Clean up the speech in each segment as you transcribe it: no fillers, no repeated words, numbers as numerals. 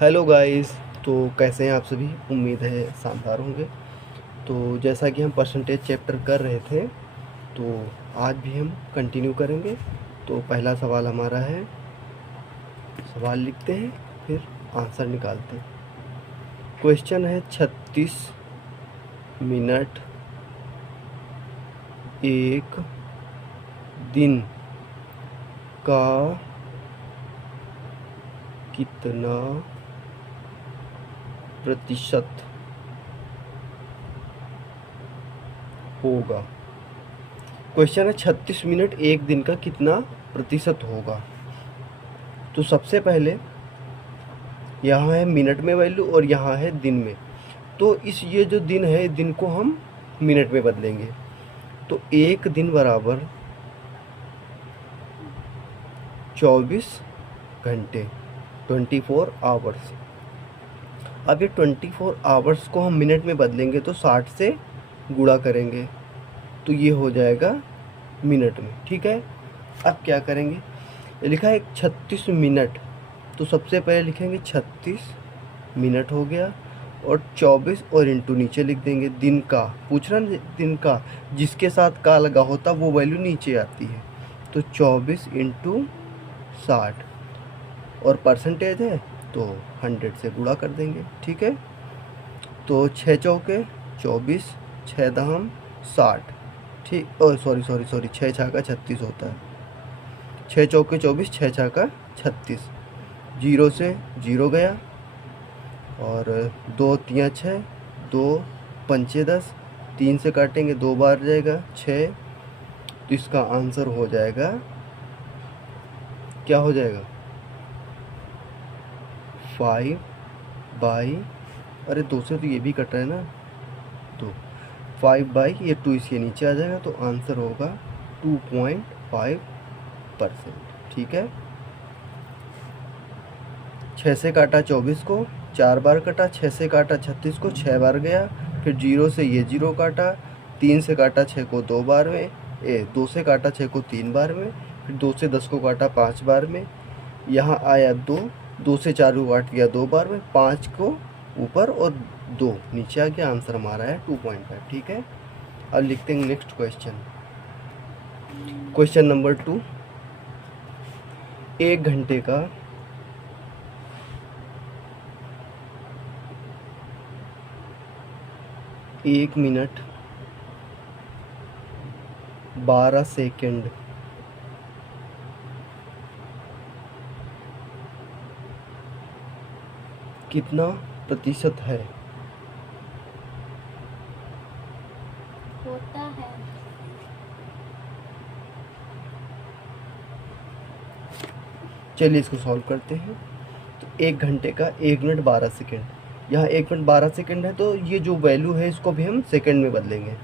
Hello guys. तो कैसे हैं आप सभी? उम्मीद है शानदार होंगे। तो जैसा कि हम परसेंटेज चैप्टर कर रहे थे, तो आज भी हम कंटिन्यू करेंगे। तो पहला सवाल हमारा है, सवाल लिखते हैं फिर आंसर निकालते हैं। क्वेश्चन है 36 मिनट एक दिन का कितना प्रतिशत होगा। क्वेश्चन है 36 मिनट एक दिन का कितना प्रतिशत होगा। तो सबसे पहले यहाँ है मिनट में वैल्यू और यहाँ है दिन में। तो ये जो दिन है, दिन को हम मिनट में बदलेंगे। तो एक दिन बराबर 24 घंटे, 24 आवर्स। अब ये 24 आवर्स को हम मिनट में बदलेंगे तो 60 से गुणा करेंगे तो ये हो जाएगा मिनट में। ठीक है, अब क्या करेंगे, ये लिखा है 36 मिनट, तो सबसे पहले लिखेंगे 36 मिनट हो गया और 24 और इंटू नीचे लिख देंगे। दिन का पूछ रहा ना, दिन का जिसके साथ का लगा होता वो वैल्यू नीचे आती है। तो 24 इंटू 60 और परसेंटेज है तो 100 से गुणा कर देंगे। ठीक है, तो 6 चौके 24, 6 दहम 60। ठीक, ओ सॉरी 6 छक्का 36 होता है। 6 चौके 24, 6 छक्का 36। जीरो से जीरो गया और 2 तियाँ 6, 2 पंचे 10, 3 से काटेंगे 2 बार जाएगा 6। तो इसका आंसर हो जाएगा, क्या हो जाएगा, 5 बाई, अरे 2 से तो ये भी कट रहा है ना, तो 5 बाई ये 2 इसके नीचे आ जाएगा। तो आंसर होगा 2.5%। ठीक है, 6 से काटा 24 को 4 बार कटा, 6 से काटा 36 को 6 बार गया, फिर 0 से ये 0 काटा, 3 से काटा 6 को 2 बार में, 2 से काटा 6 को 3 बार में, फिर 2 से 10 को काटा 5 बार में, यहाँ आया 2, 2 से 4 को काट दिया 2 बार में, 5 को ऊपर और 2 नीचे आ गया। आंसर हमारा है 2.5। ठीक है, अब लिखते हैं नेक्स्ट क्वेश्चन। क्वेश्चन नंबर 2, 1 घंटे का 1 मिनट 12 सेकंड कितना प्रतिशत है? होता है। चलिए इसको सॉल्व करते हैं। तो 1 घंटे का 1 मिनट 12 सेकंड, यहाँ 1 मिनट 12 सेकंड है तो ये जो वैल्यू है इसको भी हम सेकंड में बदलेंगे।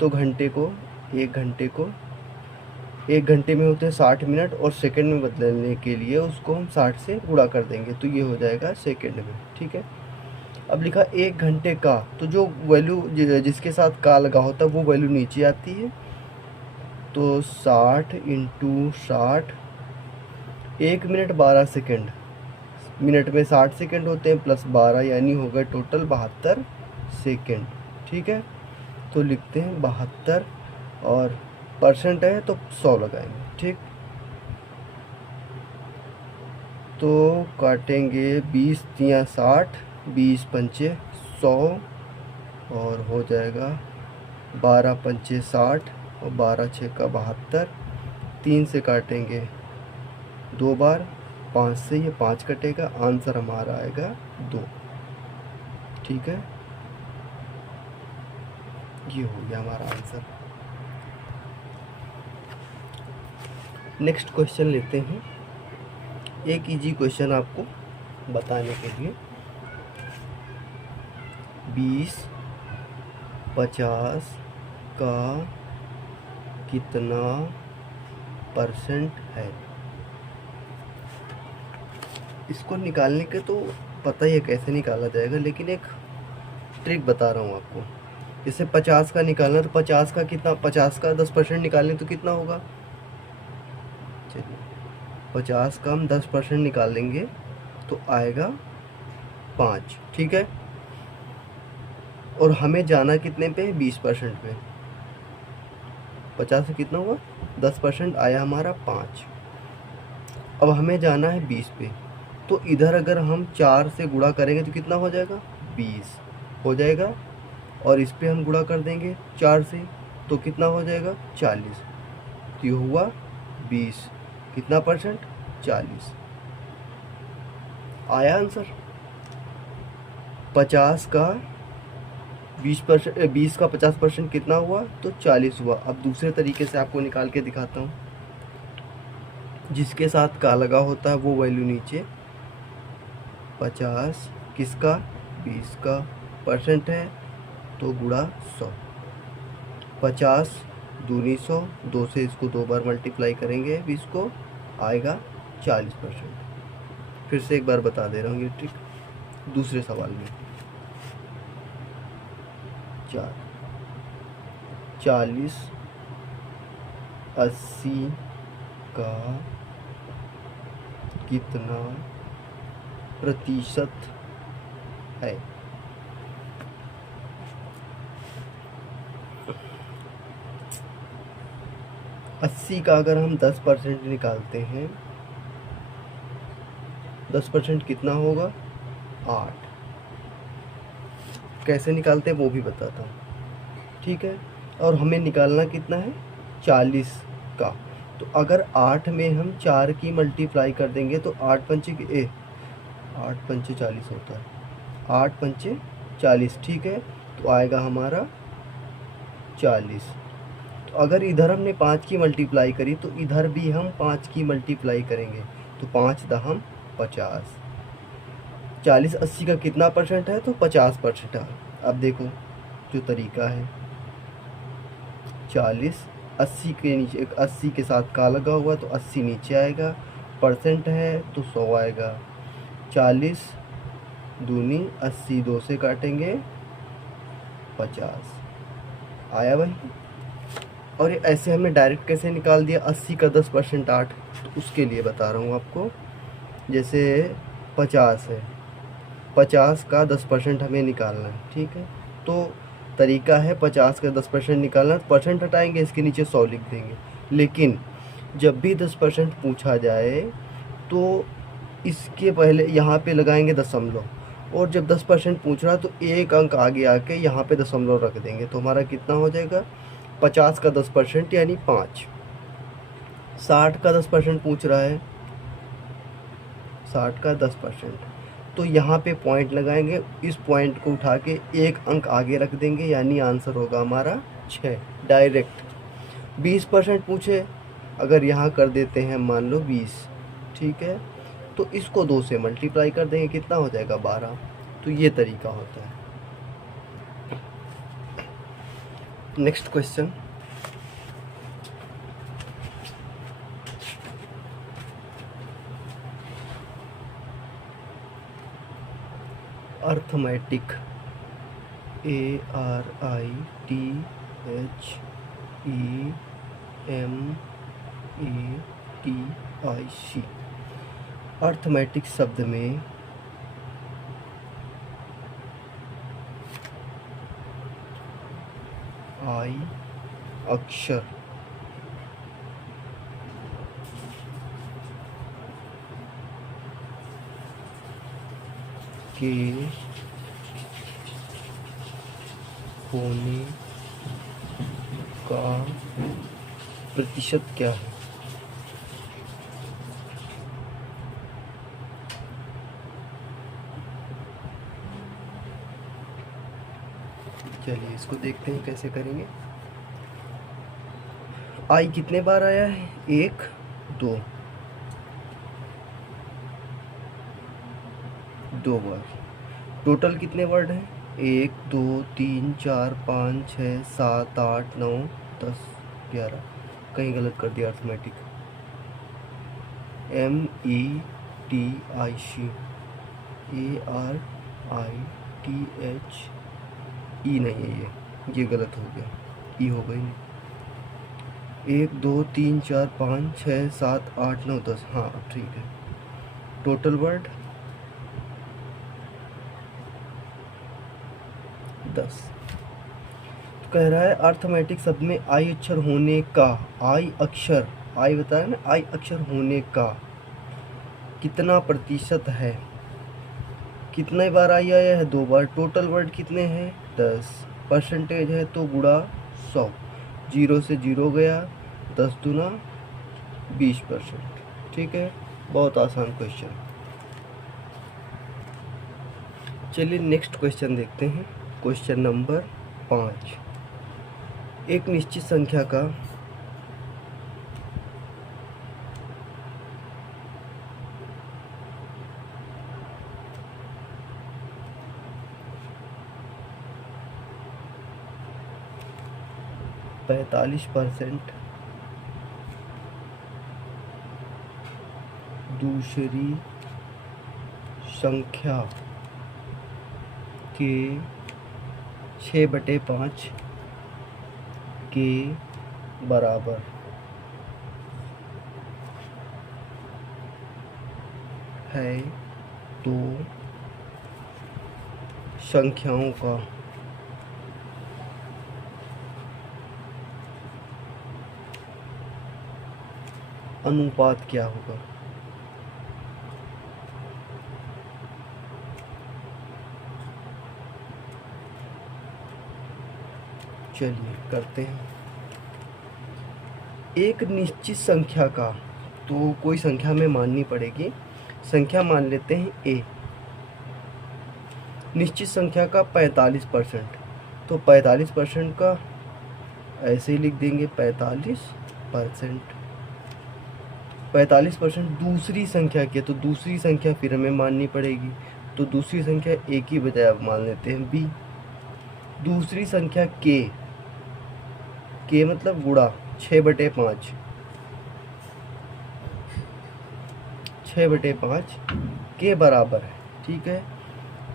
तो घंटे को 1 घंटे को 1 घंटे में होते हैं 60 मिनट और सेकंड में बदलने के लिए उसको हम 60 से गुणा कर देंगे तो ये हो जाएगा सेकंड में। ठीक है, अब लिखा 1 घंटे का, तो जो वैल्यू जिसके साथ का लगा होता है वो वैल्यू नीचे आती है। तो 60 इंटू 60, 1 मिनट 12 सेकंड, मिनट में 60 सेकंड होते हैं प्लस 12 यानी हो गए टोटल 72 सेकंड। ठीक है, तो लिखते हैं 72 और परसेंट है तो 100 लगाएंगे। ठीक, तो काटेंगे 20 तियाँ 60, 20 पंचे 100 और हो जाएगा 12 पंचे 60 और 12 छक्का 72। 3 से काटेंगे 2 बार, 5 से ये 5 कटेगा। आंसर हमारा आएगा 2। ठीक है, ये हो गया हमारा आंसर। नेक्स्ट क्वेश्चन लेते हैं, एक इजी क्वेश्चन आपको बताने के लिए। 20 50 का कितना परसेंट है? इसको निकालने के तो पता ही है कैसे निकाला जाएगा, लेकिन एक ट्रिक बता रहा हूँ आपको। जैसे 50 का निकालना तो 50 का कितना, 50 का 10% निकालें तो कितना होगा। चलिए 50 का हम 10% निकालेंगे तो आएगा 5, ठीक है। और हमें जाना कितने पे, 20% पे। 50 से कितना हुआ, 10% आया हमारा 5। अब हमें जाना है 20 पे, तो इधर अगर हम 4 से गुणा करेंगे तो कितना हो जाएगा, 20 हो जाएगा। और इस पे हम गुणा कर देंगे 4 से, तो कितना हो जाएगा, 40। तो ये हुआ 20, कितना परसेंट, 40। आया आंसर। 50 का 20%, 20 का 50% कितना हुआ, तो 40 हुआ। अब दूसरे तरीके से आपको निकाल के दिखाता हूँ। जिसके साथ का लगा होता है वो वैल्यू नीचे, 50 किसका, 20 का परसेंट है, तो गुणा 100। 50 दूनी 100, 2 से इसको 2 बार मल्टीप्लाई करेंगे 20 को, आएगा 40%। फिर से एक बार बता दे रहा हूँ ये ट्रिक दूसरे सवाल में। 40 80 का कितना प्रतिशत है। अस्सी का अगर हम 10% निकालते हैं, 10% कितना होगा, 8। कैसे निकालते हैं वो भी बताता हूँ, ठीक है। और हमें निकालना कितना है, 40 का। तो अगर 8 में हम 4 की मल्टीप्लाई कर देंगे तो 8 पंचे 8 पंचे 40 होता है, 8 पंचे 40, ठीक है। तो आएगा हमारा 40। तो अगर इधर हमने 5 की मल्टीप्लाई करी तो इधर भी हम 5 की मल्टीप्लाई करेंगे, तो 5 दहम 50। 40 80 का कितना परसेंट है, तो 50% है। अब देखो जो तरीका है, 40 80 के नीचे, 80 के साथ का लगा हुआ तो 80 नीचे आएगा, परसेंट है तो 100 आएगा। 40 दूनी 80, 2 से काटेंगे 50, आया भाई। और ये ऐसे हमने डायरेक्ट कैसे निकाल दिया, 80 का 10% 8, तो उसके लिए बता रहा हूँ आपको। जैसे 50 है, 50 का 10% हमें निकालना है, ठीक है। तो तरीका है 50 का 10% निकालना, परसेंट हटाएंगे, इसके नीचे 100 लिख देंगे। लेकिन जब भी 10% पूछा जाए तो इसके पहले यहाँ पे लगाएंगे दशमलव, और जब 10% पूछ रहा तो एक अंक आगे आके यहाँ पे दशमलव रख देंगे, तो हमारा कितना हो जाएगा, 50 का 10% यानी 5। 60 का 10% पूछ रहा है, 60 का 10%, तो यहाँ पे पॉइंट लगाएंगे, इस पॉइंट को उठा के एक अंक आगे रख देंगे, यानी आंसर होगा हमारा 6 डायरेक्ट। 20% पूछे, अगर यहाँ कर देते हैं मान लो 20, ठीक है, तो इसको 2 से मल्टीप्लाई कर देंगे, कितना हो जाएगा, 12। तो ये तरीका होता है। Next question, arithmetic, ARITHMETIC। Arithmetic शब्द में आई अक्षर के होने का प्रतिशत क्या है। चलिए इसको देखते हैं कैसे करेंगे। आई कितने बार आया है, 1 2 बार। टोटल कितने वर्ड हैं, 1 2 3 4 5 6 7 8 9 10 11। कहीं गलत कर दिया, अर्थमेटिक, METIC, ARITHE नहीं है, ये गलत हो गया, ई हो गई नहीं। 1 2 3 4 5 6 7 8 9 10, हाँ अब ठीक है। Total word 10। तो कह रहा है अर्थमेटिक शब्द में आई अक्षर होने का, आई अक्षर, आई बताया ना, आई अक्षर होने का कितना प्रतिशत है। कितने बार आई आया है? 2 बार। टोटल वर्ड कितने हैं? 10। परसेंटेज है तो गुणा 100, 0 से 0 गया, 10 दूना 20%। ठीक है, बहुत आसान क्वेश्चन। चलिए नेक्स्ट क्वेश्चन देखते हैं। Question number 5। एक निश्चित संख्या का %45 दूसरी संख्या के 6/5 के बराबर है तो संख्याओं का अनुपात क्या होगा। चलिए करते हैं। एक निश्चित संख्या का, तो कोई संख्या में माननी पड़ेगी। संख्या मान लेते हैं ए। निश्चित संख्या का 45%, तो 45% का ऐसे ही लिख देंगे 45%। 45% दूसरी संख्या की, तो दूसरी संख्या फिर हमें माननी पड़ेगी। तो दूसरी संख्या ए की बजाय अब मान लेते हैं बी। दूसरी संख्या के मतलब गुणा 6/5, 6/5 के बराबर है। ठीक है,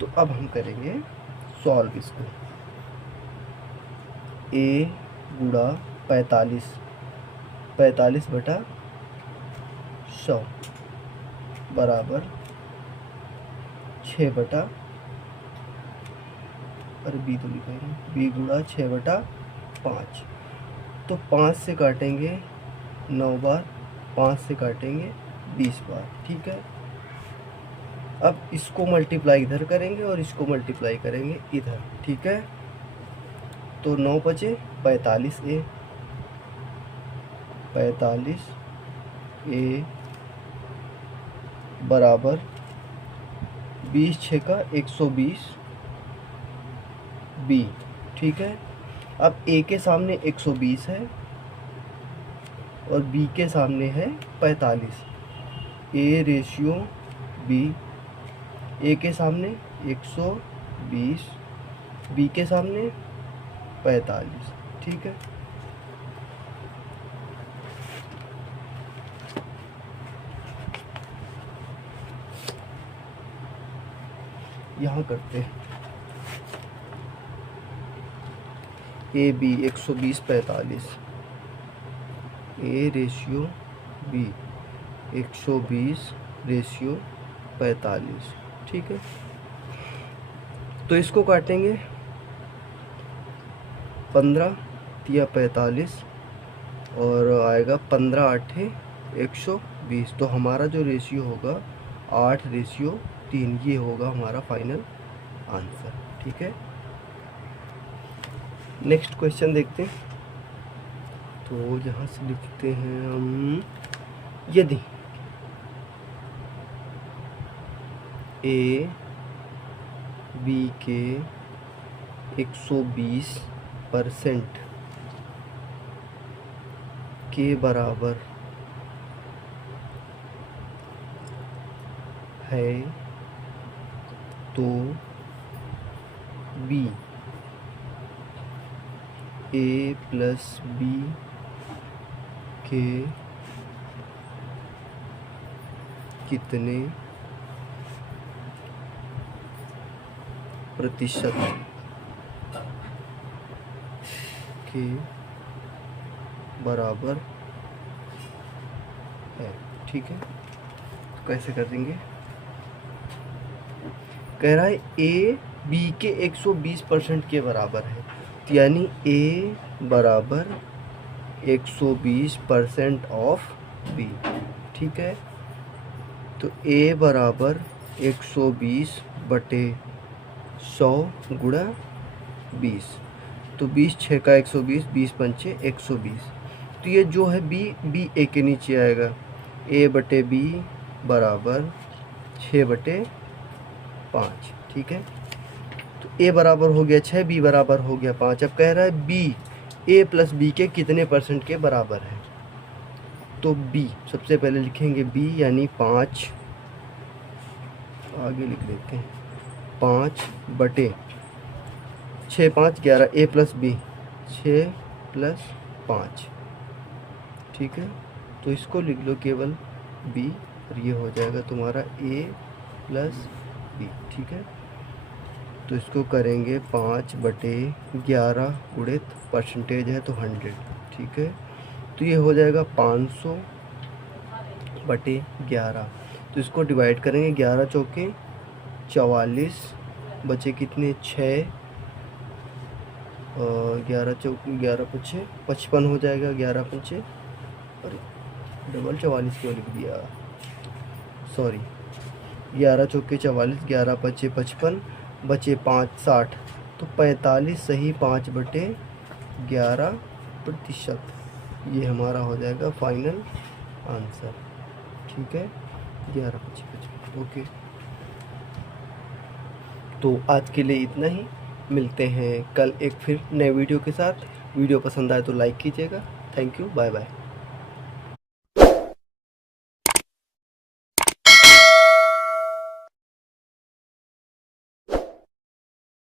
तो अब हम करेंगे सॉल्व इसको। ए गुणा 45, 45/100 बराबर 6 अरे बी तो लिखा है, बी गुणा 6/5। तो 5 से काटेंगे 9 बार, 5 से काटेंगे 20 बार। ठीक है, अब इसको मल्टीप्लाई इधर करेंगे और इसको मल्टीप्लाई करेंगे इधर। ठीक है, तो 9 बचे 45 ए, 45 ए बराबर 20 6 का 120 बी। ठीक है, अब ए के सामने 120 है और बी के सामने है 45। ए रेशियो बी, ए के सामने 120, बी के सामने 45। ठीक है, यहाँ करते हैं। A B 120 45, A ratio B 120 ratio 45। ठीक है, तो इसको काटेंगे 15 या 45 और आएगा 15 8 120। तो हमारा जो रेशियो होगा 8:3, ये होगा हमारा फाइनल आंसर। ठीक है, नेक्स्ट क्वेश्चन देखते हैं। तो यहाँ से लिखते हैं हम, यदि ए बी के 120% के बराबर है तो बी ए प्लस बी के कितने प्रतिशत के बराबर है। ठीक है, तो कैसे कर देंगे। कह रहा है ए बी के 120% के बराबर है, तो यानी ए बराबर 120% ऑफ बी। ठीक है, तो ए बराबर 120/100 गुणा 20, तो 20 छः का 120, 20 पंचे 120। तो ये जो है बी ए के नीचे आएगा, a/b बराबर 6/5। ठीक है, तो a बराबर हो गया 6, b बराबर हो गया 5। अब कह रहा है b a प्लस b के कितने परसेंट के बराबर है। तो b सबसे पहले लिखेंगे b यानी 5, आगे लिख लेते हैं 5/6, 5 11, a प्लस b 6 + 5। ठीक है, तो इसको लिख लो केवल b, और ये हो जाएगा तुम्हारा a प्लस b। ठीक है, तो इसको करेंगे 5/11 गुणित परसेंटेज है तो 100। ठीक है, तो ये हो जाएगा 500/11। तो इसको डिवाइड करेंगे, 11 चौके 44, बचे कितने 6, 11 चौके 11 पचे 55 हो जाएगा, 11 पंचे, अरे डबल 44 क्यों लिख दिया, सॉरी, 11 चौके 44, 11 पचे 55, बचे 5 60, तो 45 सही 5/11%। ये हमारा हो जाएगा फाइनल आंसर। ठीक है, 11 पचे 55। ओके, तो आज के लिए इतना ही, मिलते हैं कल एक फिर नए वीडियो के साथ। वीडियो पसंद आए तो लाइक कीजिएगा। Thank you, bye bye.